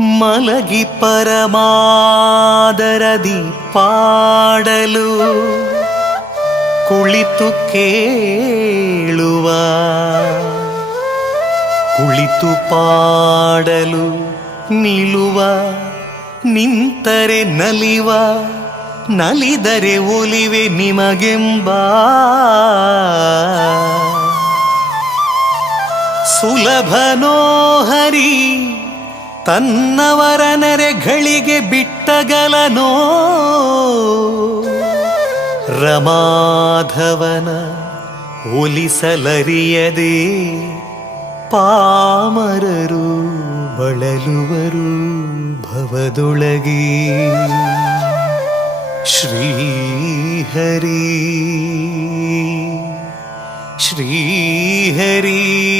ಮಲಗಿ ಪರಮಾದರದಿ ಪಾಡಲು ಕುಳಿತು ಕೇಳುವ, ಕುಳಿತು ಪಾಡಲು ನಿಲುವ, ನಿಂತರೆ ನಲಿವ, ನಲಿದರೆ ಒಲಿವೆ ನಿಮಗೆಂಬ. ಸುಲಭನೋ ಹರಿ ತನ್ನವರ ನೆರೆಗಳಿಗೆ ಬಿಟ್ಟಗಲನೋ? ರಮಾಧವನ ಒಲಿಸಲರಿಯದೆ ಪಾಮರರು ಬಳಲುವರು ಭವದೊಳಗೆ. ಶ್ರೀಹರಿ ಶ್ರೀಹರಿ.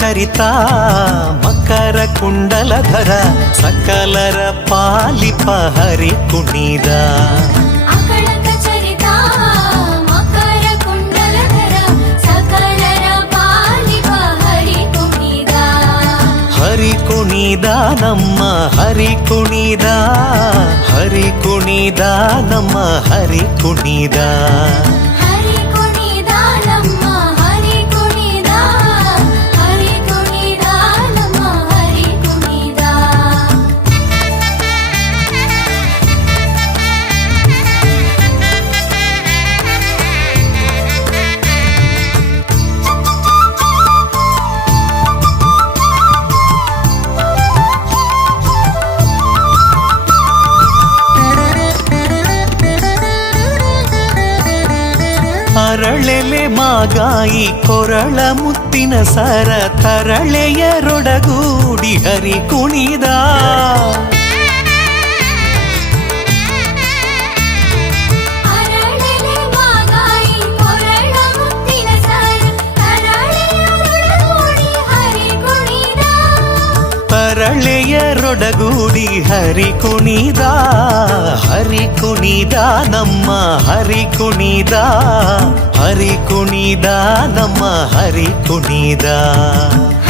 చరిత మకర కుండల ధర సకలర పాలిప హరి కుణిద హరి కుణిదానమ్మ హరి కుణిదా హరి కుణిదానమ్మ హరి కుణిదా ಅರಳೆಲೆ ಮಾಗಾಯಿ ಕೊರಳ ಮುತ್ತಿನ ಸರ ತರಳೆಯರೊಡಗೂಡಿ ಹರಿ ಕುಣಿದ. ತರಳೆಯರೊಡಗೂಡಿ ಹರಿ ಕುಣಿದ ಹರಿ ಕುಣಿದ ನಮ್ಮ ಹರಿ ಕುಣಿದ ಹರಿ ಕುಣಿದ ನಮ್ಮ ಹರಿ ಕುಣಿದ ಹರಿ ಕುಣಿದ.